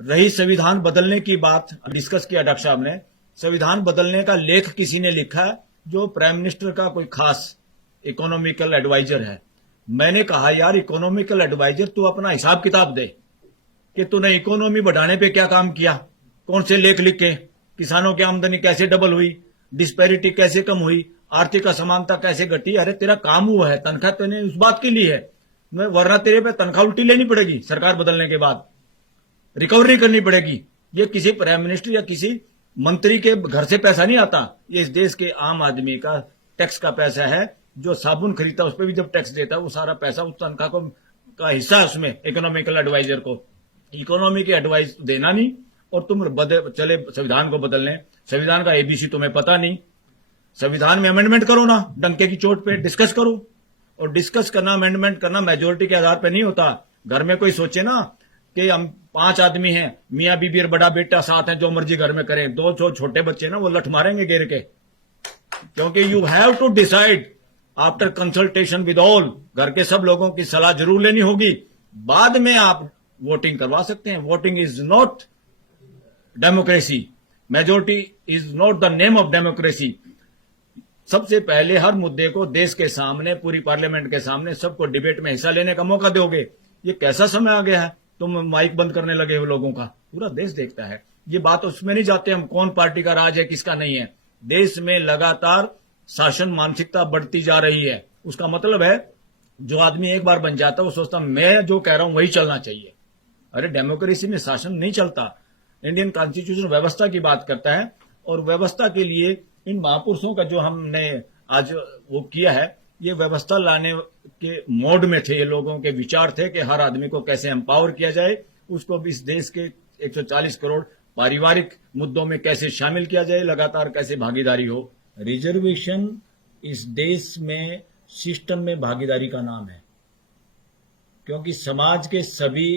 रही संविधान बदलने की बात, डिस्कस किया डॉक्टर साहब ने। संविधान बदलने का लेख किसी ने लिखा है जो प्राइम मिनिस्टर का कोई खास इकोनॉमिकल एडवाइजर है। मैंने कहा यार इकोनॉमिकल एडवाइजर तू अपना हिसाब किताब दे कि तूने इकोनॉमी बढ़ाने पे क्या काम किया, कौन से लेख लिखे, किसानों की आमदनी कैसे डबल हुई, डिस्पैरिटी कैसे कम हुई, आर्थिक असमानता कैसे घटी। अरे तेरा काम हुआ है, तनख्वाह तूने उस बात के लिए है, वरना तेरे पे तनख्वाह उल्टी लेनी पड़ेगी सरकार बदलने के बाद, रिकवरी करनी पड़ेगी। ये किसी प्राइम मिनिस्टर या किसी मंत्री के घर से पैसा नहीं आता, ये इस देश के आम आदमी का टैक्स का पैसा है। जो साबुन खरीदता है उस पर भी जब टैक्स देता है, वो सारा पैसा उस तनख्वाह को का हिस्सा है उसमें इकोनॉमिकल एडवाइजर को। इकोनॉमी की एडवाइस देना नहीं और तुम चले संविधान को बदलने। संविधान का एबीसी तुम्हें पता नहीं। संविधान में अमेंडमेंट करो ना, डंके की चोट पे डिस्कस करो। और डिस्कस करना, अमेंडमेंट करना मेजोरिटी के आधार पे नहीं होता। घर में कोई सोचे ना कि हम 5 आदमी हैं, मियां बीबी और बड़ा बेटा साथ हैं, जो मर्जी घर में करें, 2 छोटे बच्चे ना वो लठ मारेंगे गिर के। क्योंकि you have to decide after consultation with all. घर के सब लोगों की सलाह जरूर लेनी होगी, बाद में आप वोटिंग करवा सकते हैं। Voting is not democracy, majority is not the name of democracy. सबसे पहले हर मुद्दे को देश के सामने, पूरी पार्लियामेंट के सामने सबको डिबेट में हिस्सा लेने का मौका दोगे। ये कैसा समय आ गया है, तुम माइक बंद करने लगे हो लोगों का। पूरा देश देखता है। ये बात उसमें नहीं जाते हम कौन पार्टी का राज है किसका नहीं है। देश में लगातार शासन मानसिकता बढ़ती जा रही है। उसका मतलब है जो आदमी एक बार बन जाता है वो सोचता मैं जो कह रहा हूं वही चलना चाहिए। अरे डेमोक्रेसी में शासन नहीं चलता। इंडियन कॉन्स्टिट्यूशन व्यवस्था की बात करता है, और व्यवस्था के लिए इन महापुरुषों का जो हमने आज वो किया है, ये व्यवस्था लाने के मोड में थे। ये लोगों के विचार थे कि हर आदमी को कैसे एम्पावर किया जाए, उसको भी इस देश के 140 करोड़ पारिवारिक मुद्दों में कैसे शामिल किया जाए, लगातार कैसे भागीदारी हो। रिजर्वेशन इस देश में सिस्टम में भागीदारी का नाम है, क्योंकि समाज के सभी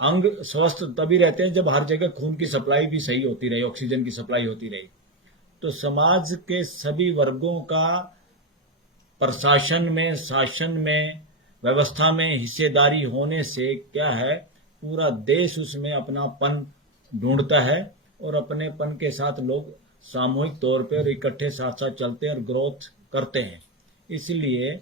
अंग स्वस्थ तभी रहते हैं जब हर जगह खून की सप्लाई भी सही होती रही, ऑक्सीजन की सप्लाई होती रही। तो समाज के सभी वर्गों का प्रशासन में, शासन में, व्यवस्था में हिस्सेदारी होने से क्या है, पूरा देश उसमें अपनापन ढूंढता है और अपनेपन के साथ लोग सामूहिक तौर पर और इकट्ठे साथ साथ चलते हैं और ग्रोथ करते हैं। इसलिए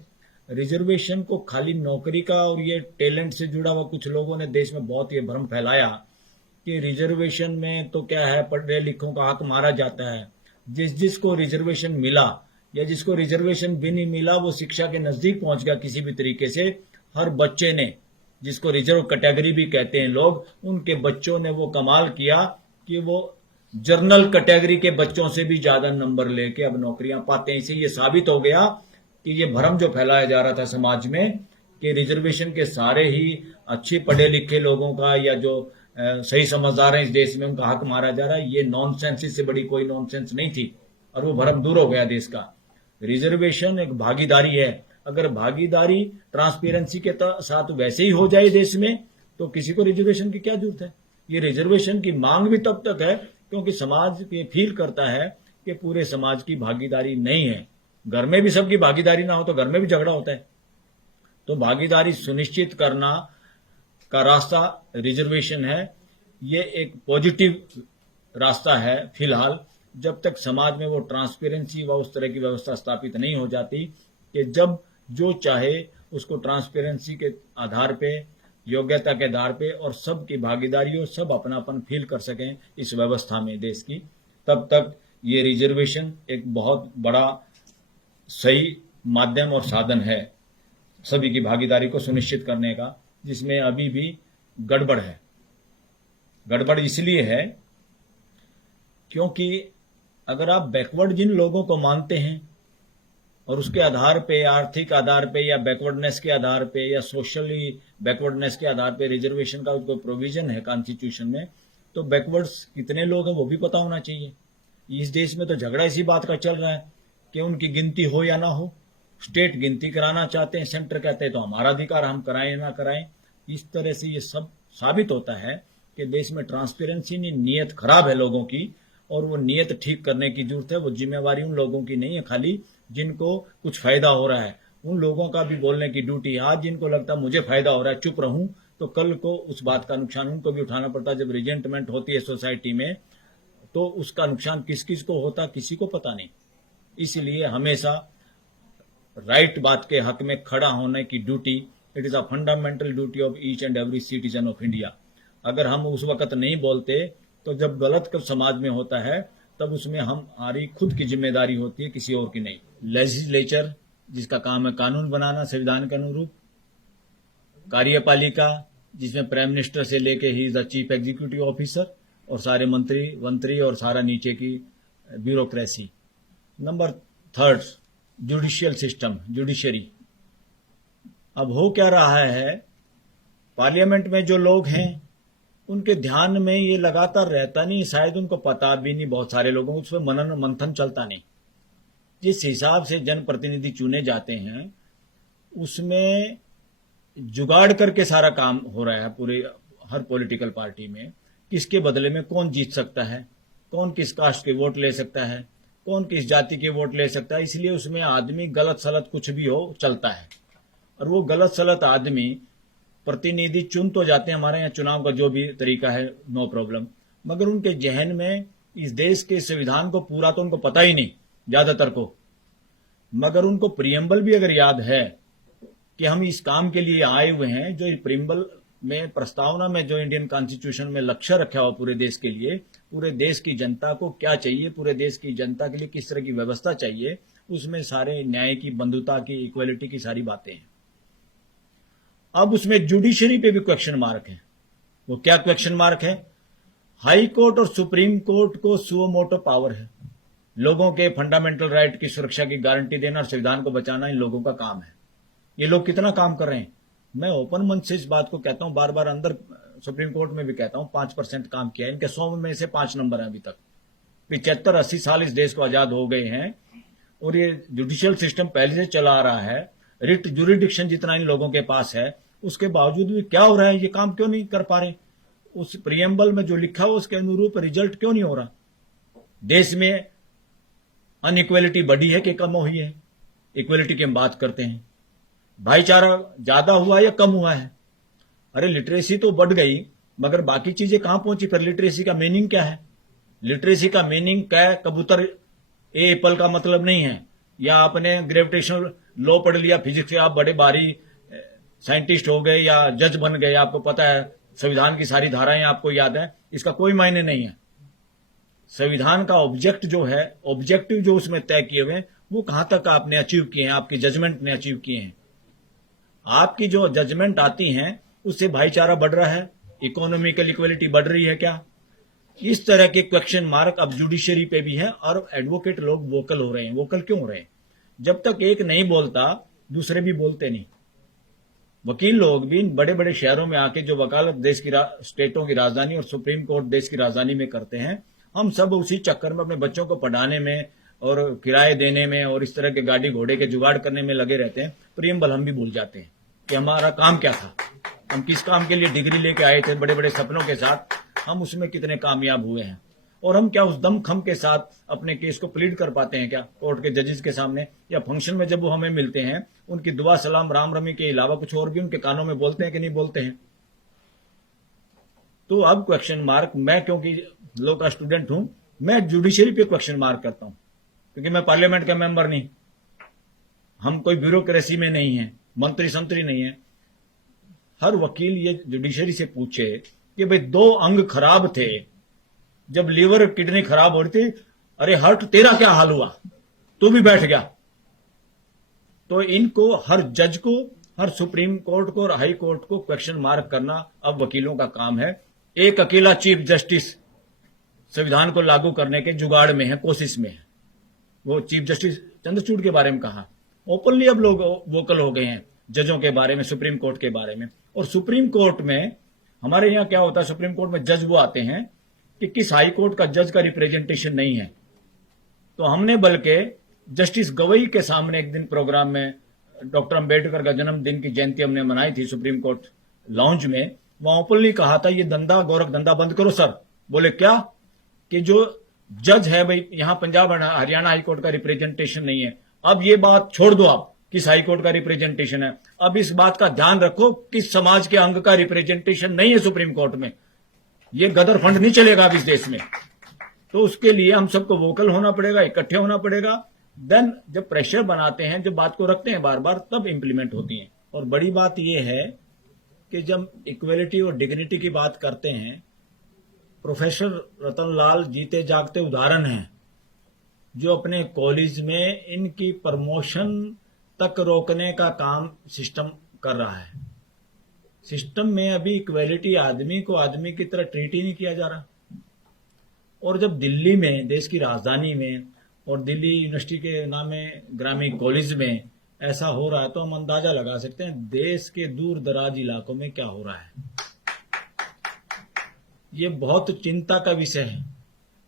रिजर्वेशन को खाली नौकरी का और ये टैलेंट से जुड़ा हुआ, कुछ लोगों ने देश में बहुत ये भ्रम फैलाया कि रिजर्वेशन में तो क्या है, पढ़े लिखों का हक मारा जाता है। जिसको रिजर्वेशन मिला या जिसको रिजर्वेशन भी नहीं मिला वो शिक्षा के नजदीक पहुंच गया किसी भी तरीके से। हर बच्चे ने, जिसको रिजर्व कैटेगरी भी कहते हैं लोग, उनके बच्चों ने वो कमाल किया कि वो जनरल कैटेगरी के बच्चों से भी ज्यादा नंबर लेके अब नौकरियां पाते हैं। इसे ये साबित हो गया कि ये भ्रम जो फैलाया जा रहा था समाज में कि रिजर्वेशन के सारे ही अच्छे पढ़े लिखे लोगों का या जो सही समझदार हैं इस देश में, उनका हक मारा जा रहा है, ये नॉनसेंस, इससे बड़ी कोई नॉनसेंस नहीं थी और वो भ्रम दूर हो गया देश का। रिजर्वेशन एक भागीदारी है। अगर भागीदारी ट्रांसपेरेंसी के साथ वैसे ही हो जाए देश में तो किसी को रिजर्वेशन की क्या जरूरत है। ये रिजर्वेशन की मांग भी तब तक है क्योंकि समाज ये फील करता है कि पूरे समाज की भागीदारी नहीं है। घर में भी सबकी भागीदारी ना हो तो घर में भी झगड़ा होता है। तो भागीदारी सुनिश्चित करना का रास्ता रिजर्वेशन है। ये एक पॉजिटिव रास्ता है फिलहाल, जब तक समाज में वो ट्रांसपेरेंसी व उस तरह की व्यवस्था स्थापित नहीं हो जाती कि जब जो चाहे उसको ट्रांसपेरेंसी के आधार पे, योग्यता के आधार पे और सबकी भागीदारी हो, सब अपनापन फील कर सकें इस व्यवस्था में देश की, तब तक ये रिजर्वेशन एक बहुत बड़ा सही माध्यम और साधन है सभी की भागीदारी को सुनिश्चित करने का, जिसमें अभी भी गड़बड़ है। गड़बड़ इसलिए है क्योंकि अगर आप बैकवर्ड जिन लोगों को मानते हैं और उसके आधार पे, आर्थिक आधार पे या बैकवर्डनेस के आधार पे या सोशली बैकवर्डनेस के आधार पे रिजर्वेशन का कोई प्रोविजन है कॉन्स्टिट्यूशन में, तो बैकवर्ड्स कितने लोग हैं वो भी पता होना चाहिए। इस देश में तो झगड़ा इसी बात का चल रहा है कि उनकी गिनती हो या ना हो। स्टेट गिनती कराना चाहते हैं, सेंटर कहते हैं तो हमारा अधिकार, हम कराएं या ना कराएं। इस तरह से ये सब साबित होता है कि देश में ट्रांसपेरेंसी नहीं, नीयत खराब है लोगों की और वो नीयत ठीक करने की जरूरत है। वो जिम्मेवारी उन लोगों की नहीं है खाली जिनको कुछ फायदा हो रहा है, उन लोगों का भी बोलने की ड्यूटी है। आज जिनको लगता है मुझे फायदा हो रहा है चुप रहूं, तो कल को उस बात का नुकसान उनको भी उठाना पड़ता। जब रिजेंटमेंट होती है सोसाइटी में तो उसका नुकसान किस किस को होता किसी को पता नहीं। इसलिए हमेशा राइट बात के हक में खड़ा होने की duty, it is a fundamental duty of each and every citizen of India. अगर हम उस वक्त नहीं बोलते तो जब गलत समाज में होता है तब उसमें हमारी खुद की जिम्मेदारी होती है, किसी और की नहीं। लेजिस्लेचर जिसका काम है कानून बनाना संविधान के अनुरूप, कार्यपालिका जिसमें प्राइम मिनिस्टर से लेके ही द चीफ एग्जीक्यूटिव ऑफिसर और सारे मंत्री और सारा नीचे की bureaucracy. Number third, judicial system, judiciary. अब हो क्या रहा है, पार्लियामेंट में जो लोग हैं उनके ध्यान में ये लगातार रहता नहीं, शायद उनको पता भी नहीं, बहुत सारे लोगों को उसमें मनन मंथन चलता नहीं। जिस हिसाब से जनप्रतिनिधि चुने जाते हैं उसमें जुगाड़ करके सारा काम हो रहा है पूरे हर पॉलिटिकल पार्टी में। किसके बदले में कौन जीत सकता है, कौन किस कास्ट के वोट ले सकता है, कौन किस जाति के वोट ले सकता है। इसलिए उसमें आदमी गलत सलत कुछ भी हो चलता है, और वो गलत सलत आदमी प्रतिनिधि चुन तो जाते हैं, हमारे यहाँ चुनाव का जो भी तरीका है नो प्रॉब्लम, मगर उनके जहन में इस देश के संविधान को पूरा तो उनको पता ही नहीं ज्यादातर को। मगर उनको प्रियम्बल भी अगर याद है कि हम इस काम के लिए आए हुए हैं, जो प्रियम्बल में प्रस्तावना में जो इंडियन कॉन्स्टिट्यूशन में लक्ष्य रखा हुआ पूरे देश के लिए, पूरे देश की जनता को क्या चाहिए, पूरे देश की जनता के लिए किस तरह की व्यवस्था चाहिए, उसमें सारे न्याय की, बंधुता की, इक्वलिटी की सारी बातें हैं। अब उसमें जुडिशरी पे भी क्वेश्चन मार्क है। वो क्या क्वेश्चन मार्क है? हाई कोर्ट और सुप्रीम कोर्ट को सुओ मोटो पावर है। लोगों के फंडामेंटल राइट की सुरक्षा की गारंटी देना और संविधान को बचाना इन लोगों का काम है। ये लोग कितना काम कर रहे हैं? मैं ओपन मन से इस बात को कहता हूं, बार बार अंदर सुप्रीम कोर्ट में भी कहता हूं, 5% काम किया है। इनके 100 में से 5 नंबर है अभी तक। 75-80 साल इस देश को आजाद हो गए हैं और ये जुडिशियल सिस्टम पहले से चला आ रहा है। रिट जुरिडिक्शन जितना इन लोगों के पास है, उसके बावजूद भी क्या हो रहा है, ये काम क्यों नहीं कर पा रहे? उस प्रियम्बल में जो लिखा हो उसके अनुरूप रिजल्ट क्यों नहीं हो रहा? देश में अनइक्वलिटी बढ़ी है कि कम हुई है? इक्वलिटी की हम बात करते हैं, भाईचारा ज्यादा हुआ या कम हुआ है? अरे लिटरेसी तो बढ़ गई, मगर बाकी चीजें कहां पहुंची? पर लिटरेसी का मीनिंग क्या है? लिटरेसी का मीनिंग क्या है? कबूतर ए एप्पल का मतलब नहीं है, या आपने ग्रेविटेशनल लॉ पढ़ लिया फिजिक्स से आप बड़े भारी साइंटिस्ट हो गए या जज बन गए, आपको पता है संविधान की सारी धाराएं आपको याद है, इसका कोई मायने नहीं है। संविधान का ऑब्जेक्ट जो है, ऑब्जेक्टिव जो उसमें तय किए हुए हैं, वो कहां तक आपने अचीव किए हैं, आपकी जजमेंट ने अचीव किए हैं। आपकी जो जजमेंट आती हैं उससे भाईचारा बढ़ रहा है, इकोनॉमिकल इक्वलिटी बढ़ रही है क्या? इस तरह के क्वेश्चन मार्क अब जुडिशरी पे भी है, और एडवोकेट लोग वोकल हो रहे हैं। वोकल क्यों हो रहे हैं? जब तक एक नहीं बोलता दूसरे भी बोलते नहीं। वकील लोग भी इन बड़े बड़े शहरों में आके जो वकालत देश की स्टेटों की राजधानी और सुप्रीम कोर्ट देश की राजधानी में करते हैं, हम सब उसी चक्कर में अपने बच्चों को पढ़ाने में और किराए देने में और इस तरह के गाड़ी घोड़े के जुगाड़ करने में लगे रहते हैं। प्रियम्बल हम भी भूल जाते हैं कि हमारा काम क्या था, हम किस काम के लिए डिग्री लेके आए थे बड़े बड़े सपनों के साथ, हम उसमें कितने कामयाब हुए हैं, और हम क्या उस दमखम के साथ अपने केस को प्लीड कर पाते हैं क्या कोर्ट के जजेस के सामने, या फंक्शन में जब वो हमें मिलते हैं उनकी दुआ सलाम राम रमी के अलावा कुछ और भी उनके कानों में बोलते हैं कि नहीं बोलते हैं? तो अब क्वेश्चन मार्क, मैं क्योंकि लॉ का स्टूडेंट हूं, मैं जुडिशरी पे क्वेश्चन मार्क करता हूं, क्योंकि मैं पार्लियामेंट का मेंबर नहीं, हम कोई ब्यूरोक्रेसी में नहीं है, मंत्री संतरी नहीं है। हर वकील ये जुडिशरी से पूछे कि भाई 2 अंग खराब थे, जब लीवर किडनी खराब हो रही थी, अरे हर्ट तेरा क्या हाल हुआ, तू भी बैठ गया। तो इनको, हर जज को, हर सुप्रीम कोर्ट को और हाई कोर्ट को क्वेश्चन मार्क करना अब वकीलों का काम है। एक अकेला चीफ जस्टिस संविधान को लागू करने के जुगाड़ में है, कोशिश में है। वो चीफ जस्टिस चंद्रचूड़ के बारे में कहा, ओपनली अब लोग वोकल हो गए हैं जजों के बारे में, सुप्रीम कोर्ट के बारे में। और सुप्रीम कोर्ट में हमारे यहां क्या होता है, सुप्रीम कोर्ट में जज वो आते हैं कि किस हाई कोर्ट का जज का रिप्रेजेंटेशन नहीं है। तो हमने बल्कि जस्टिस गवई के सामने एक दिन प्रोग्राम में, डॉक्टर अंबेडकर का जन्मदिन की जयंती हमने मनाई थी सुप्रीम कोर्ट लॉन्ज में, वहां ओपनली कहा था ये धंधा, गोरख धंधा बंद करो सर। बोले क्या कि जो जज है भाई, यहां पंजाब हरियाणा हाई कोर्ट का रिप्रेजेंटेशन नहीं है, अब ये बात छोड़ दो आप, किस हाई कोर्ट का रिप्रेजेंटेशन है। अब इस बात का ध्यान रखो किस समाज के अंग का रिप्रेजेंटेशन नहीं है सुप्रीम कोर्ट में। ये गदर फंड नहीं चलेगा अब इस देश में। तो उसके लिए हम सबको वोकल होना पड़ेगा, इकट्ठे होना पड़ेगा। देन जब प्रेशर बनाते हैं, जब बात को रखते हैं बार बार, तब इंप्लीमेंट होती है। और बड़ी बात यह है कि जब इक्वलिटी और डिग्निटी की बात करते हैं, प्रोफेसर रतनलाल जीते जागते उदाहरण हैं, जो अपने कॉलेज में इनकी प्रमोशन तक रोकने का काम सिस्टम कर रहा है। सिस्टम में अभी इक्वलिटी, आदमी को आदमी की तरह ट्रीट ही नहीं किया जा रहा। और जब दिल्ली में, देश की राजधानी में, और दिल्ली यूनिवर्सिटी के नाम में ग्रामीण कॉलेज में ऐसा हो रहा है, तो हम अंदाजा लगा सकते हैं देश के दूर दराज इलाकों में क्या हो रहा है। ये बहुत चिंता का विषय है।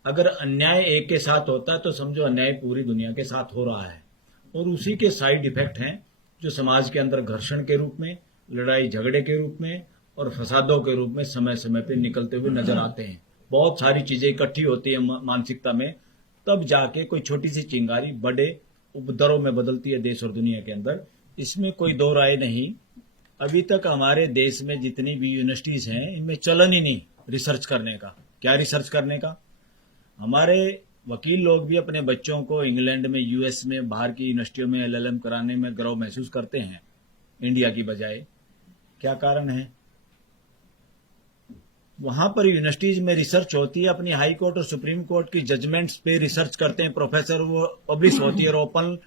अगर अन्याय एक के साथ होता है तो समझो अन्याय पूरी दुनिया के साथ हो रहा है। और उसी के साइड इफेक्ट हैं जो समाज के अंदर घर्षण के रूप में, लड़ाई झगड़े के रूप में और फसादों के रूप में समय समय पर निकलते हुए नजर आते हैं। बहुत सारी चीजें इकट्ठी होती है मानसिकता में, तब जाके कोई छोटी सी चिंगारी बड़े उपद्रव में बदलती है देश और दुनिया के अंदर। इसमें कोई दो राय नहीं। अभी तक हमारे देश में जितनी भी यूनिवर्सिटीज हैं, इनमें चलन ही नहीं रिसर्च करने का। क्या रिसर्च करने का? हमारे वकील लोग भी अपने बच्चों को इंग्लैंड में, यूएस में, बाहर की यूनिवर्सिटियों में एलएलएम कराने में गर्व महसूस करते हैं इंडिया की बजाय। क्या कारण है? वहां पर यूनिवर्सिटीज में रिसर्च होती है, अपनी हाई कोर्ट और सुप्रीम कोर्ट की जजमेंट्स पे रिसर्च करते हैं प्रोफेसर, वो पब्लिश होती है और ओपन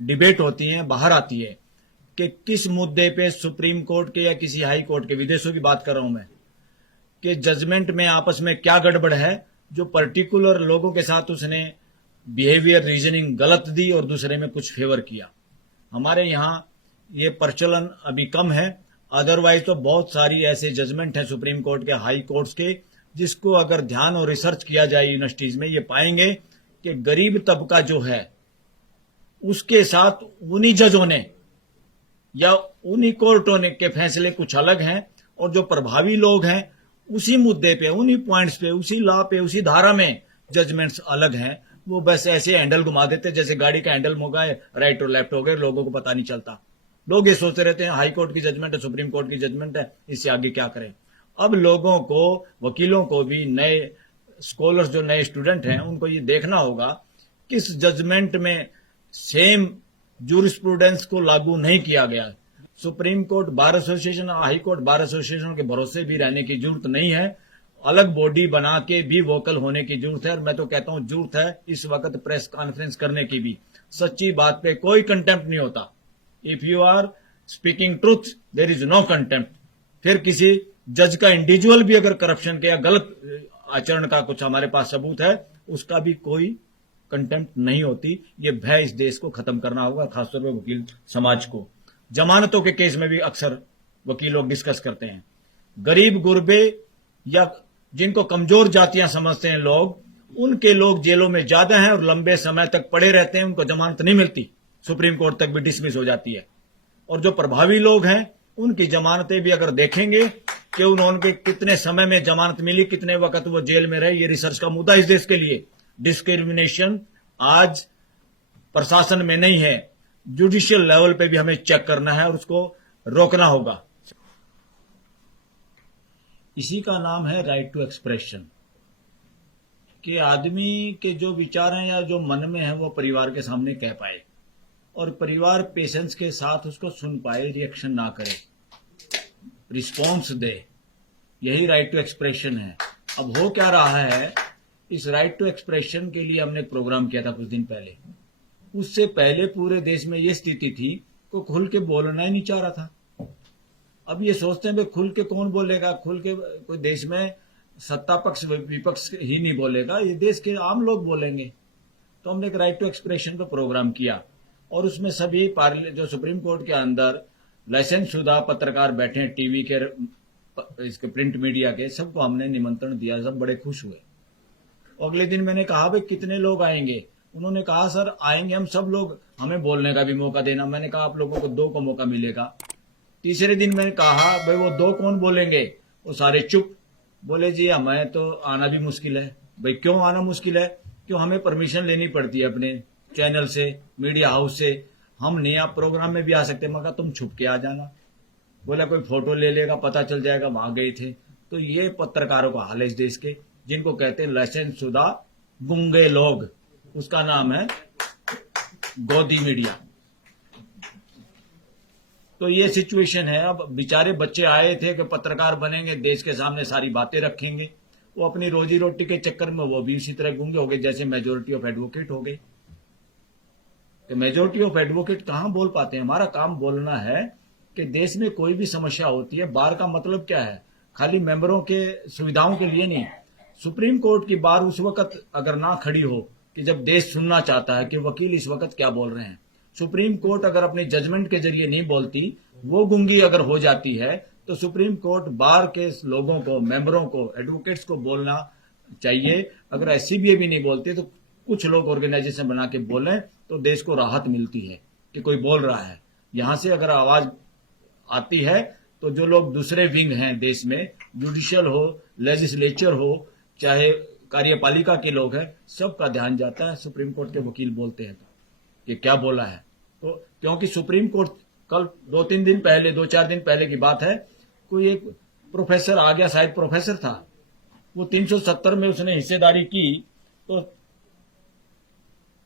डिबेट होती है, बाहर आती है कि किस मुद्दे पे सुप्रीम कोर्ट के या किसी हाई कोर्ट के, विदेशों की बात कर रहा हूं मैं, कि जजमेंट में आपस में क्या गड़बड़ है, जो पर्टिकुलर लोगों के साथ उसने बिहेवियर रीजनिंग गलत दी और दूसरे में कुछ फेवर किया। हमारे यहाँ ये प्रचलन अभी कम है। अदरवाइज तो बहुत सारी ऐसे जजमेंट है सुप्रीम कोर्ट के, हाई कोर्ट्स के, जिसको अगर ध्यान और रिसर्च किया जाए यूनिवर्सिटीज में, ये पाएंगे कि गरीब तबका जो है उसके साथ उन्हीं जजों ने या उन्हीं कोर्टों ने के फैसले कुछ अलग हैं, और जो प्रभावी लोग हैं उसी मुद्दे पे, उन्हीं पॉइंट्स पे, उसी लॉ पे, उसी धारा में जजमेंट्स अलग हैं। वो बस ऐसे हैंडल घुमा देते जैसे गाड़ी का हैंडल मोगा है, राइट और लेफ्ट हो गए, लोगों को पता नहीं चलता। लोग ये सोचते रहते हैं हाई कोर्ट की जजमेंट है, सुप्रीम कोर्ट की जजमेंट है, इससे आगे क्या करें। अब लोगों को, वकीलों को भी, नए स्कॉलर्स जो नए स्टूडेंट हैं, उनको ये देखना होगा किस जजमेंट में सेम जूरिस्प्रूडेंस को लागू नहीं किया गया। Supreme court bar association, high court bar association के भरोसे भी रहने की जरूरत नहीं है। अलग बॉडी बना के भी वोकल होने की जरूरत है। और मैं तो कहता हूं जरूरत है इस वक्त प्रेस कॉन्फ्रेंस करने की भी। सच्ची बात पे कोई कंटेम्प्ट नहीं होता। If you are speaking truth there is no contempt. फिर किसी जज का इंडिविजुअल भी अगर करप्शन के या गलत आचरण का कुछ हमारे पास सबूत है, उसका भी कोई कंटेम्प्ट नहीं होती। ये भय इस देश को खत्म करना होगा, खासतौर पर वकील समाज को। जमानतों के केस में भी अक्सर वकील लोग डिस्कस करते हैं। गरीब गुरबे या जिनको कमजोर जातियां समझते हैं लोग, उनके लोग जेलों में ज्यादा हैं और लंबे समय तक पड़े रहते हैं, उनको जमानत नहीं मिलती, सुप्रीम कोर्ट तक भी डिसमिस हो जाती है। और जो प्रभावी लोग हैं उनकी जमानतें भी अगर देखेंगे कि उन्होंने कितने समय में जमानत मिली, कितने वक्त वो जेल में रहे, ये रिसर्च का मुद्दा इस देश के लिए। डिस्क्रिमिनेशन आज प्रशासन में नहीं है, जुडिशियल लेवल पे भी हमें चेक करना है और उसको रोकना होगा। इसी का नाम है राइट टू एक्सप्रेशन, कि आदमी के जो विचार हैं या जो मन में है वो परिवार के सामने कह पाए और परिवार पेशेंस के साथ उसको सुन पाए, रिएक्शन ना करे, रिस्पॉन्स दे। यही राइट टू एक्सप्रेशन है। अब हो क्या रहा है, इस राइट टू एक्सप्रेशन के लिए हमने एक प्रोग्राम किया था कुछ दिन पहले। उससे पहले पूरे देश में ये स्थिति थी को खुल के बोलना ही नहीं चाह रहा था। अब ये सोचते हैं भाई खुल के कौन बोलेगा, खुल के कोई देश में सत्ता पक्ष विपक्ष ही नहीं बोलेगा, ये देश के आम लोग बोलेंगे। तो हमने एक राइट टू एक्सप्रेशन पे प्रोग्राम किया और उसमें सभी जो सुप्रीम कोर्ट के अंदर लाइसेंस शुदा पत्रकार बैठे हैं, टीवी के, इसके प्रिंट मीडिया के, सबको हमने निमंत्रण दिया। सब बड़े खुश हुए। अगले दिन मैंने कहा भाई कितने लोग आएंगे? उन्होंने कहा सर आएंगे हम सब लोग, हमें बोलने का भी मौका देना। मैंने कहा आप लोगों को 2 का मौका मिलेगा। तीसरे दिन मैंने कहा भाई वो 2 कौन बोलेंगे? वो सारे चुप। बोले जी हमें तो आना भी मुश्किल है। भाई क्यों आना मुश्किल है? क्यों हमें परमिशन लेनी पड़ती है अपने चैनल से, मीडिया हाउस से। हम नहीं, आप प्रोग्राम में भी आ सकते। मगर तुम छुप के आ जाना। बोला कोई फोटो ले लेगा, पता चल जाएगा वहां गए थे। तो ये पत्रकारों का हाल है इस देश के, जिनको कहते हैं लाइसेंस शुदा गुंगे लोग। उसका नाम है गोदी मीडिया। तो ये सिचुएशन है। अब बेचारे बच्चे आए थे कि पत्रकार बनेंगे, देश के सामने सारी बातें रखेंगे। वो अपनी रोजी रोटी के चक्कर में वो भी उसी तरह गूंगे हो गए जैसे मेजोरिटी ऑफ एडवोकेट हो गए। तो मेजोरिटी ऑफ एडवोकेट कहां बोल पाते हैं? हमारा काम बोलना है कि देश में कोई भी समस्या होती है, बार का मतलब क्या है? खाली मेंबरों के सुविधाओं के लिए नहीं। सुप्रीम कोर्ट की बार उस वक्त अगर ना खड़ी हो कि जब देश सुनना चाहता है कि वकील इस वक्त क्या बोल रहे हैं। सुप्रीम कोर्ट अगर अपने जजमेंट के जरिए नहीं बोलती, वो गूंगी अगर हो जाती है, तो सुप्रीम कोर्ट बार के लोगों को, मेंबरों को, एडवोकेट्स को बोलना चाहिए। अगर एससीबीए भी नहीं बोलती तो कुछ लोग ऑर्गेनाइजेशन बना के बोलें तो देश को राहत मिलती है कि कोई बोल रहा है। यहां से अगर आवाज आती है तो जो लोग दूसरे विंग हैं देश में, जुडिशियल हो, लेजिस्लेचर हो, चाहे कार्यपालिका के लोग हैं, सबका ध्यान जाता है। सुप्रीम कोर्ट के वकील बोलते हैं तो ये क्या बोला है। तो क्योंकि सुप्रीम कोर्ट कल 2-3 दिन पहले, 2-4 दिन पहले की बात है, कोई एक प्रोफेसर आ गया, शायद प्रोफेसर था, वो 370 में उसने हिस्सेदारी की। तो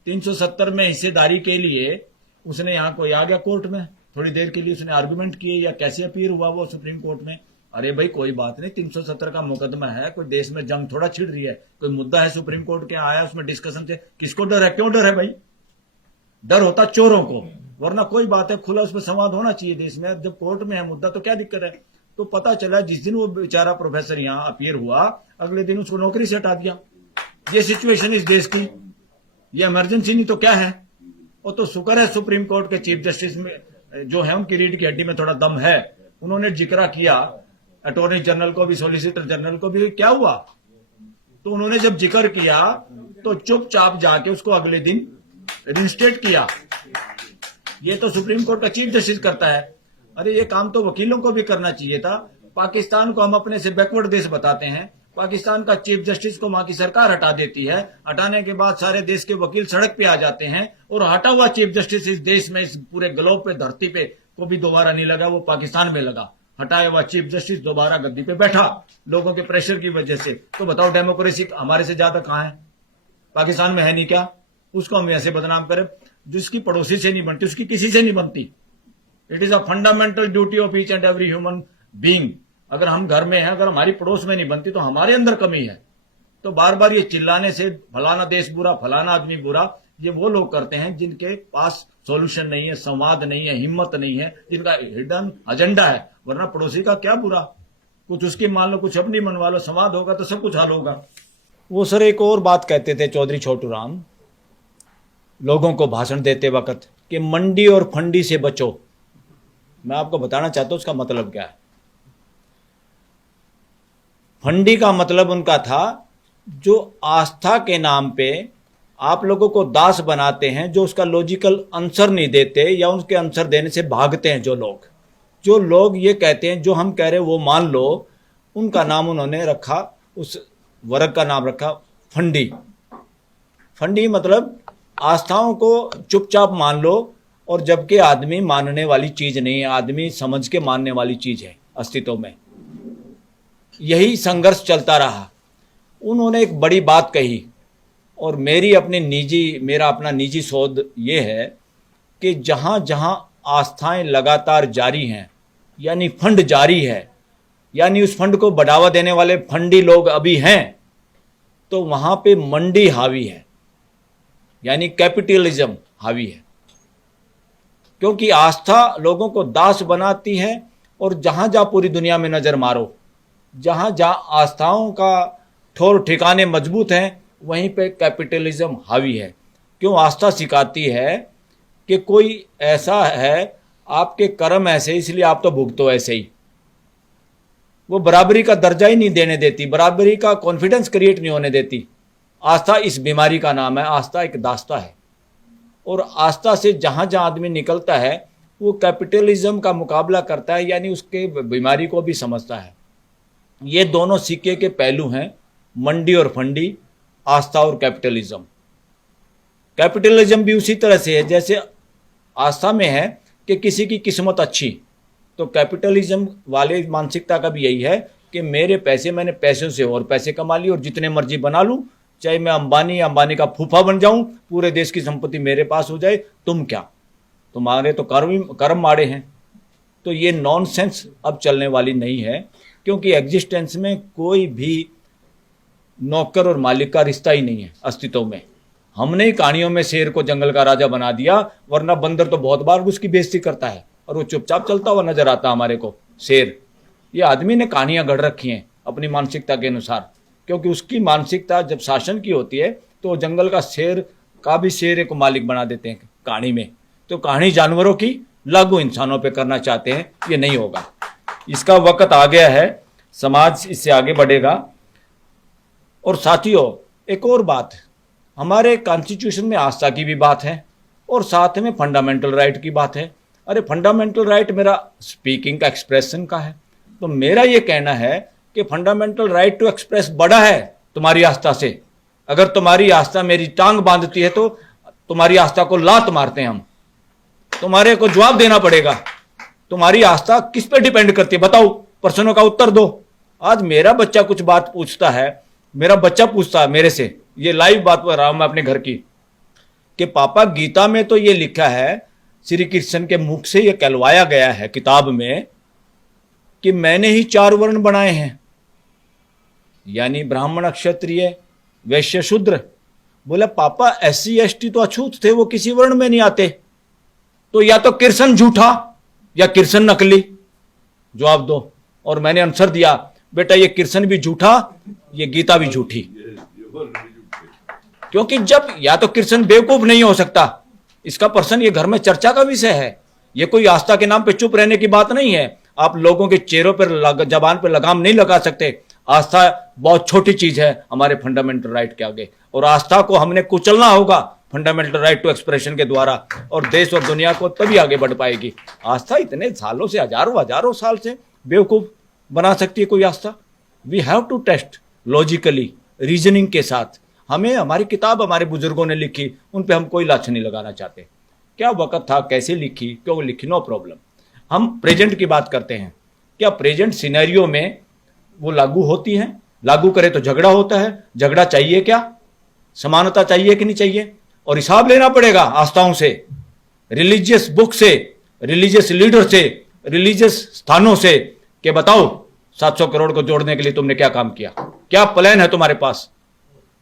370 में हिस्सेदारी के लिए उसने यहां कोई आ गया कोर्ट में, थोड़ी देर के लिए उसने आर्गुमेंट किए या कैसे अपीयर हुआ वो सुप्रीम कोर्ट में। अरे भाई कोई बात नहीं, 370 का मुकदमा है, कोई देश में जंग थोड़ा छिड़ रही है, कोई मुद्दा है सुप्रीम कोर्ट के आया, उसमें डिस्कशन से किसको डर है? क्यों डर है भाई? डर होता चोरों को, वरना कोई बात है, खुला उसमें संवाद होना चाहिए देश में। जब कोर्ट में है मुद्दा तो क्या दिक्कत है? तो पता चला जिस दिन वो बेचारा प्रोफेसर यहां अपीयर हुआ, अगले दिन उसको नौकरी से हटा दिया। ये सिचुएशन इस देश की, ये इमरजेंसी नहीं तो क्या है? वो तो शुक्र है सुप्रीम कोर्ट के चीफ जस्टिस में जो है उनकी रीढ़ की हड्डी में थोड़ा दम है, उन्होंने जिक्र किया अटॉर्नी जनरल को भी, सॉलिसिटर जनरल को भी। क्या हुआ? तो उन्होंने जब जिक्र किया तो चुपचाप जाके उसको अगले दिन रिस्टेट किया। ये तो सुप्रीम कोर्ट का चीफ जस्टिस करता है। अरे ये काम तो वकीलों को भी करना चाहिए था। पाकिस्तान को हम अपने से बैकवर्ड देश बताते हैं, पाकिस्तान का चीफ जस्टिस को वहां की सरकार हटा देती है, हटाने के बाद सारे देश के वकील सड़क पे आ जाते हैं, और हटा हुआ चीफ जस्टिस इस देश में, इस पूरे ग्लोब पे, धरती पे को भी दोबारा नहीं लगा, वो पाकिस्तान में लगा। हटाया हुआ चीफ जस्टिस दोबारा गद्दी पे बैठा लोगों के प्रेशर की वजह से। तो बताओ डेमोक्रेसी हमारे से ज्यादा कहां है? पाकिस्तान में है नहीं क्या? उसको हम ऐसे बदनाम करें? जिसकी पड़ोसी से नहीं बनती उसकी किसी से नहीं बनती। It is a fundamental duty of each and every human being. अगर हम घर में हैं, अगर हमारी पड़ोस में नहीं बनती तो हमारे अंदर कमी है। तो बार बार ये चिल्लाने से फलाना देश बुरा, फलाना आदमी बुरा, ये वो लोग करते हैं जिनके पास सॉल्यूशन नहीं है, संवाद नहीं है, हिम्मत नहीं है, जिनका हिडन एजेंडा है। वरना पड़ोसी का क्या बुरा, कुछ उसकी मान लो, कुछ अपनी मनवा लो, संवाद होगा तो सब कुछ हल होगा। वो सर एक और बात कहते थे चौधरी छोटू राम लोगों को भाषण देते वक्त कि मंडी और फंडी से बचो। मैं आपको बताना चाहता हूं उसका मतलब क्या है। फंडी का मतलब उनका था जो आस्था के नाम पे आप लोगों को दास बनाते हैं, जो उसका लॉजिकल आंसर नहीं देते या उसके आंसर देने से भागते हैं। जो लोग ये कहते हैं जो हम कह रहे हैं वो मान लो, उनका नाम उन्होंने रखा, उस वर्ग का नाम रखा फंडी। फंडी मतलब आस्थाओं को चुपचाप मान लो, और जबकि आदमी मानने वाली चीज नहीं है, आदमी समझ के मानने वाली चीज है अस्तित्व में। यही संघर्ष चलता रहा। उन्होंने एक बड़ी बात कही, और मेरा अपना निजी शोध ये है कि जहां जहां आस्थाएं लगातार जारी हैं, यानी फंड जारी है, यानी उस फंड को बढ़ावा देने वाले फंडी लोग अभी हैं, तो वहां पे मंडी हावी है, यानी कैपिटलिज्म हावी है। क्योंकि आस्था लोगों को दास बनाती है, और जहां जहां पूरी दुनिया में नजर मारो, जहां जहां आस्थाओं का ठोर ठिकाने मजबूत हैं, वहीं पे कैपिटलिज्म हावी है। क्यों? आस्था सिखाती है कि कोई ऐसा है, आपके कर्म ऐसे, इसलिए आप तो भुगतो ऐसे ही। वो बराबरी का दर्जा ही नहीं देने देती, बराबरी का कॉन्फिडेंस क्रिएट नहीं होने देती। आस्था इस बीमारी का नाम है। आस्था एक दास्ता है, और आस्था से जहां जहां आदमी निकलता है वो कैपिटलिज्म का मुकाबला करता है, यानी उसके बीमारी को भी समझता है। ये दोनों सिक्के के पहलू हैं, मंडी और फंडी, आस्था और कैपिटलिज्म। कैपिटलिज्म भी उसी तरह से है जैसे आस्था में है कि किसी की किस्मत अच्छी। तो कैपिटलिज्म वाले मानसिकता का भी यही है कि मेरे पैसे, मैंने पैसों से और पैसे कमा लिए और जितने मर्जी बना लूं, चाहे मैं अंबानी का फूफा बन जाऊं, पूरे देश की संपत्ति मेरे पास हो जाए, तुम क्या, तुम्हारे तो कर्म माड़े हैं। तो ये नॉनसेंस अब चलने वाली नहीं है, क्योंकि एग्जिस्टेंस में कोई भी नौकर और मालिक का रिश्ता ही नहीं है अस्तित्व में। हमने ही कहानियों में शेर को जंगल का राजा बना दिया, वरना बंदर तो बहुत बार उसकी बेइज्जती करता है और वो चुपचाप चलता हुआ नजर आता हमारे को शेर। ये आदमी ने कहानियां गढ़ रखी हैं अपनी मानसिकता के अनुसार, क्योंकि उसकी मानसिकता जब शासन की होती है तो जंगल का शेर का भी शेर को मालिक बना देते हैं कहानी में। तो कहानी जानवरों की लागू इंसानों पे करना चाहते हैं, ये नहीं होगा। इसका वक्त आ गया है, समाज इससे आगे बढ़ेगा। और साथियों, एक और बात, हमारे कॉन्स्टिट्यूशन में आस्था की भी बात है और साथ में फंडामेंटल राइट की बात है। अरे फंडामेंटल राइट मेरा स्पीकिंग का, एक्सप्रेशन का है, तो मेरा ये कहना है कि फंडामेंटल राइट टू एक्सप्रेस बड़ा है तुम्हारी आस्था से। अगर तुम्हारी आस्था मेरी टांग बांधती है तो तुम्हारी आस्था को लात मारते हैं हम, तुम्हारे को जवाब देना पड़ेगा। तुम्हारी आस्था किस पे डिपेंड करती है बताओ, प्रश्नों का उत्तर दो। आज मेरा बच्चा कुछ बात पूछता है, मेरा बच्चा पूछता है मेरे से, ये लाइव बात कर रहा हूं मैं अपने घर की, कि पापा गीता में तो ये लिखा है, श्री कृष्ण के मुख से ये कहलवाया गया है किताब में कि मैंने ही 4 वर्ण बनाए हैं, यानी ब्राह्मण, क्षत्रिय, वैश्य, शूद्र। बोला पापा SC ST तो अछूत थे, वो किसी वर्ण में नहीं आते, तो या तो कृष्ण झूठा या कृष्ण नकली, जवाब दो। और मैंने आंसर दिया, बेटा ये कृष्ण भी झूठा, ये गीता भी झूठी। क्योंकि जब या तो कृष्ण बेवकूफ नहीं हो सकता, इसका प्रश्न ये घर में चर्चा का विषय है, ये कोई आस्था के नाम पे चुप रहने की बात नहीं है। आप लोगों के चेहरों पर, जबान पर लगाम नहीं लगा सकते। आस्था बहुत छोटी चीज है हमारे फंडामेंटल राइट के आगे, और आस्था को हमने कुचलना होगा फंडामेंटल राइट टू एक्सप्रेशन के द्वारा, और देश और दुनिया को तभी आगे बढ़ पाएगी। आस्था इतने सालों से, हजारों साल से बेवकूफ बना सकती है कोई आस्था? We have to test logically, reasoning के साथ। हमें हमारी किताब हमारे बुजुर्गों ने लिखी, उन पे हम कोई लाछ नहीं लगाना चाहते। क्या वक्त था, कैसे लिखी, क्यों लिखी, नो प्रॉब्लम। हम प्रेजेंट की बात करते हैं, क्या प्रेजेंट सिनेरियो में वो लागू होती है? लागू करे तो झगड़ा होता है, झगड़ा चाहिए क्या? समानता चाहिए कि नहीं चाहिए? और हिसाब लेना पड़ेगा आस्थाओं से, रिलीजियस बुक से, रिलीजियस लीडर से, रिलीजियस स्थानों से, कि बताओ 700 करोड़ को जोड़ने के लिए तुमने क्या काम किया, क्या प्लान है तुम्हारे पास?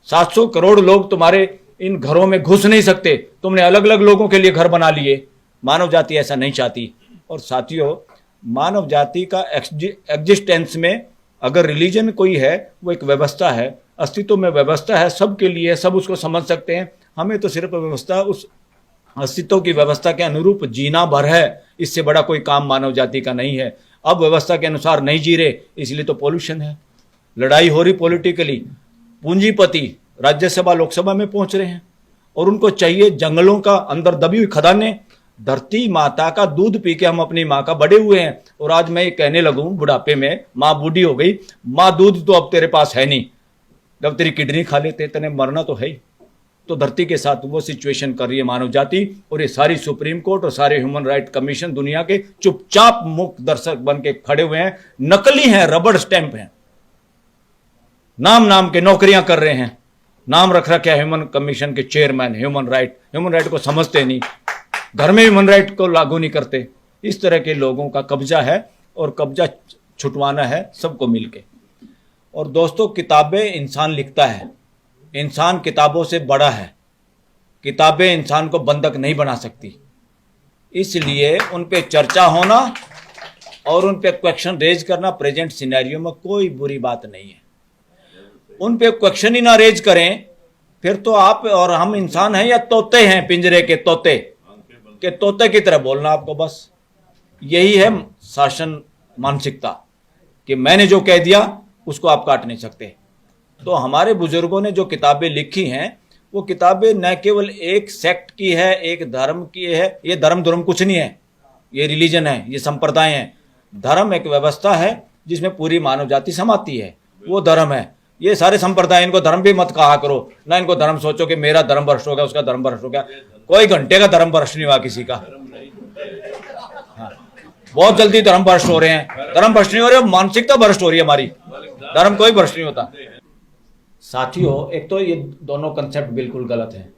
700 करोड़ लोग तुम्हारे इन घरों में घुस नहीं सकते, तुमने अलग अलग लोगों के लिए घर बना लिए। मानव जाति ऐसा नहीं चाहती। और साथियों, मानव जाति का एग्जिस्टेंस में अगर रिलीजन कोई है, वो एक व्यवस्था है, अस्तित्व में व्यवस्था है, सबके लिए, सब उसको समझ सकते हैं। हमें तो सिर्फ व्यवस्था, उस अस्तित्व की व्यवस्था के अनुरूप जीना भर है, इससे बड़ा कोई काम मानव जाति का नहीं है। अब व्यवस्था के अनुसार नहीं जी रहे, इसलिए तो पॉल्यूशन है, लड़ाई हो रही पॉलिटिकली। पूंजीपति राज्यसभा लोकसभा में पहुंच रहे हैं और उनको चाहिए जंगलों का अंदर दबी हुई खदानें। धरती माता का दूध पी के हम अपनी माँ का बड़े हुए हैं, और आज मैं ये कहने लगूं बुढ़ापे में, माँ बूढ़ी हो गई, माँ दूध तो अब तेरे पास है नहीं, जब तेरी किडनी खा लेते तेने मरना तो है ही। तो धरती के साथ वो सिचुएशन कर रही है मानव जाति, और ये सारी सुप्रीम कोर्ट और सारे ह्यूमन राइट कमीशन दुनिया के चुपचाप मुक्त दर्शक बन के खड़े हुए हैं, नकली हैं, रबड़ स्टैंप हैं, नाम के नौकरियां कर रहे हैं, नाम रख रखा है ह्यूमन कमीशन के चेयरमैन। ह्यूमन राइट को समझते नहीं, घर में ह्यूमन राइट को लागू नहीं करते। इस तरह के लोगों का कब्जा है, और कब्जा छुटवाना है सबको मिलके। और दोस्तों, किताबें इंसान लिखता है, इंसान किताबों से बड़ा है, किताबें इंसान को बंधक नहीं बना सकती। इसलिए उन पे चर्चा होना और उन पे क्वेश्चन रेज करना प्रेजेंट सिनेरियो में कोई बुरी बात नहीं है। उन पे क्वेश्चन ही ना रेज करें, फिर तो आप और हम इंसान हैं या तोते हैं, पिंजरे के तोते, के तोते की तरह बोलना आपको। बस यही है शासन मानसिकता, कि मैंने जो कह दिया उसको आप काट नहीं सकते। तो हमारे बुजुर्गों ने जो किताबें लिखी हैं, वो किताबें न केवल एक सेक्ट की है, एक धर्म की है। ये धर्म कुछ नहीं है, ये रिलीजन है, ये संप्रदाय है। धर्म एक व्यवस्था है जिसमें पूरी मानव जाति समाती है, वो धर्म है। ये सारे संप्रदाय, इनको धर्म भी मत कहा करो ना, इनको धर्म सोचो कि मेरा धर्म भ्रष्ट हो गया, उसका धर्म भ्रष्ट हो गया। कोई घंटे का धर्म भ्रष्ट नहीं हुआ किसी का। हाँ, बहुत जल्दी धर्म भ्रष्ट हो रहे हैं। धर्म भ्रष्ट नहीं हो रहे, मानसिकता भ्रष्ट हो रही है हमारी। धर्म कोई भ्रष्ट नहीं होता। साथियों, एक तो ये दोनों कंसेप्ट बिल्कुल गलत है,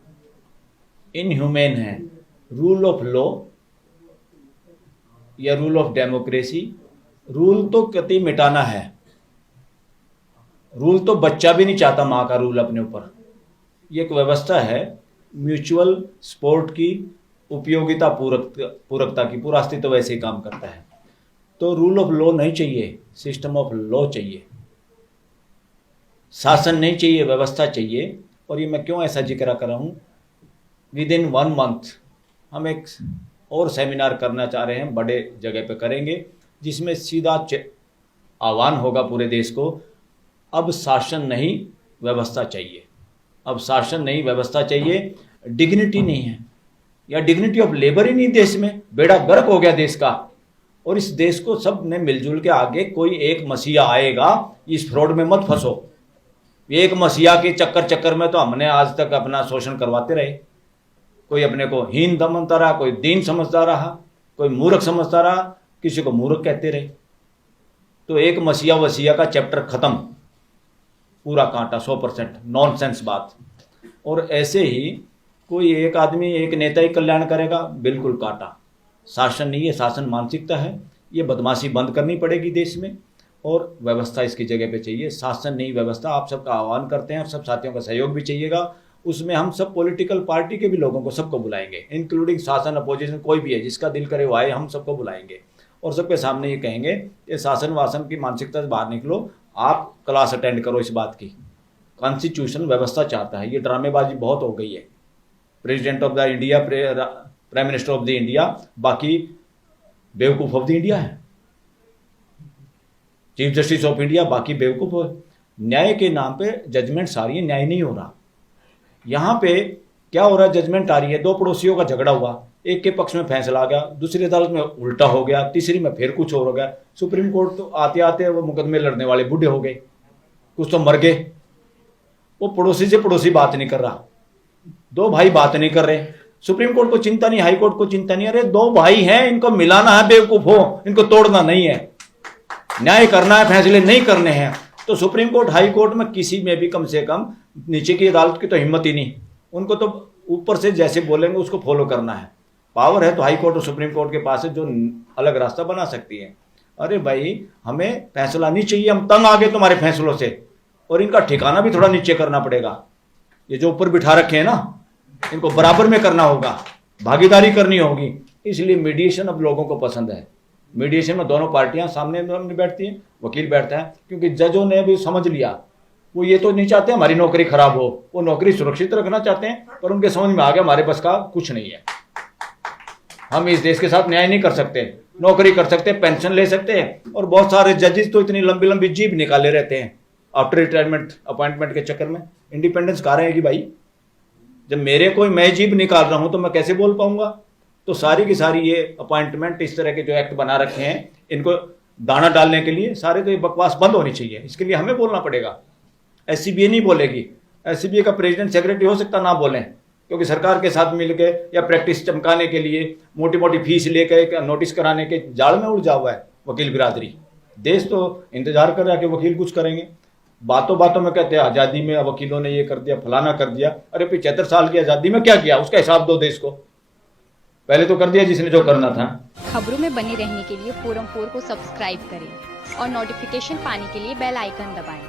इनह्यूमेन है। रूल ऑफ लॉ या रूल ऑफ डेमोक्रेसी, रूल तो कतई मिटाना है। रूल तो बच्चा भी नहीं चाहता मां का रूल अपने ऊपर। ये एक व्यवस्था है म्यूचुअल सपोर्ट की, उपयोगिता पूरकता की, पूरा अस्तित्व वैसे ही काम करता है। तो रूल ऑफ लॉ नहीं चाहिए, सिस्टम ऑफ लॉ चाहिए। शासन नहीं चाहिए, व्यवस्था चाहिए। और ये मैं क्यों ऐसा जिक्र कर रहा हूं, विद इन 1 मंथ हम एक और सेमिनार करना चाह रहे हैं, बड़े जगह पे करेंगे, जिसमें सीधा आह्वान होगा पूरे देश को, अब शासन नहीं व्यवस्था चाहिए। अब शासन नहीं व्यवस्था चाहिए। डिग्निटी नहीं है, या डिग्निटी ऑफ लेबर ही नहीं देश में। बेड़ा गर्क हो गया देश का। और इस देश को सब ने मिलजुल के आगे, कोई एक मसीहा आएगा, इस फ्रॉड में मत फंसो। एक मसीहा के चक्कर में तो हमने आज तक अपना शोषण करवाते रहे। कोई अपने को हीन समझता रहा, कोई दीन समझता रहा, कोई मूर्ख समझता रहा, किसी को मूर्ख कहते रहे। तो एक मसीहा वसीहा का चैप्टर खत्म, पूरा कांटा, 100% नॉनसेंस बात। और ऐसे ही कोई एक आदमी, एक नेता ही कल्याण करेगा, बिल्कुल काटा। शासन नहीं है, शासन मानसिकता है। ये बदमाशी बंद करनी पड़ेगी देश में, और व्यवस्था इसकी जगह पे चाहिए। शासन नहीं व्यवस्था। आप सबका आह्वान करते हैं, और सब साथियों का सहयोग भी चाहिएगा। उसमें हम सब पॉलिटिकल पार्टी के भी लोगों को, सबको बुलाएंगे, इंक्लूडिंग शासन, अपोजिशन, कोई भी है जिसका दिल करे वो आए, हम सबको बुलाएंगे। और सबके सामने ये कहेंगे कि शासन वासन की मानसिकता से बाहर निकलो, आप क्लास अटेंड करो इस बात की। कॉन्स्टिट्यूशन व्यवस्था चाहता है, ये ड्रामेबाजी बहुत हो गई है। President of the India, prime minister of the India, बाकी बेवकूफ ऑफ द इंडिया है। चीफ जस्टिस ऑफ इंडिया, बाकी बेवकूफ हो। न्याय के नाम पे जजमेंट आ रही है, न्याय नहीं हो रहा। यहां पे क्या हो रहा है, जजमेंट आ रही है, 2 पड़ोसियों का झगड़ा हुआ, एक के पक्ष में फैसला आ गया, दूसरी अदालत में उल्टा हो गया, तीसरी में फिर कुछ और हो गया। सुप्रीम कोर्ट तो आते आते वो मुकदमे लड़ने वाले बूढ़े हो गए, कुछ तो मर गए। वो पड़ोसी से पड़ोसी बात नहीं कर रहा, 2 भाई बात नहीं कर रहे। सुप्रीम कोर्ट को चिंता नहीं, हाई कोर्ट को चिंता नहीं। अरे 2 भाई हैं, इनको मिलाना है, बेवकूफ हो, इनको तोड़ना नहीं है, न्याय करना है, फैसले नहीं करने हैं। तो सुप्रीम कोर्ट, हाई कोर्ट में किसी में भी कम से कम, नीचे की अदालत की तो हिम्मत ही नहीं। उनको तो ऊपर से जैसे बोलेंगे उसको फॉलो करना है। पावर है तो हाई कोर्ट और सुप्रीम कोर्ट के पास है, जो अलग रास्ता बना सकती है। अरे भाई, हमें फैसला नहीं चाहिए, हम तंग आ गए तुम्हारे फैसलों से। और इनका ठिकाना भी थोड़ा नीचे करना पड़ेगा। ये जो ऊपर बिठा रखे हैं ना, इनको बराबर में करना होगा, भागीदारी करनी होगी। इसलिए मीडिएशन अब लोगों को पसंद है। मीडिएशन में दोनों पार्टियां सामने बैठती हैं, वकील बैठता है, क्योंकि जजों ने भी समझ लिया, वो ये तो नहीं चाहते हमारी नौकरी खराब हो, वो नौकरी सुरक्षित रखना चाहते हैं। पर उनके समझ में आ गया हमारे बस का कुछ नहीं है, हम इस देश के साथ न्याय नहीं कर सकते। नौकरी कर सकते, पेंशन ले सकते हैं। और बहुत सारे जजेस तो इतनी लंबी लंबी जीभ निकाले रहते हैं आफ्टर रिटायरमेंट, अपॉइंटमेंट के चक्कर में। इंडिपेंडेंस कहाँ रहेगी भाई? जब मेरे कोई मैं जीभ निकाल रहा हूं तो मैं कैसे बोल पाऊंगा? तो सारी की सारी ये अपॉइंटमेंट, इस तरह के जो एक्ट बना रखे हैं, इनको दाना डालने के लिए सारे तो ये बकवास बंद होनी चाहिए। इसके लिए हमें बोलना पड़ेगा। एससीबीए नहीं बोलेगी। एससीबीए का प्रेसिडेंट सेक्रेटरी हो सकता ना बोलें, क्योंकि सरकार के साथ मिलकर या प्रैक्टिस चमकाने के लिए मोटी मोटी फीस लेकर नोटिस कराने के जाल में उलझा हुआ है वकील बिरादरी। देश तो इंतजार कर रहा है कि वकील कुछ करेंगे। बातों बातों में कहते हैं आज़ादी में वकीलों ने ये कर दिया, फलाना कर दिया। अरे 75 साल की आज़ादी में क्या किया, उसका हिसाब दो देश को। पहले तो कर दिया जिसने जो करना था। खबरों में बने रहने के लिए फोरम 4 को सब्सक्राइब करें और नोटिफिकेशन पाने के लिए बेल आइकन दबाएं।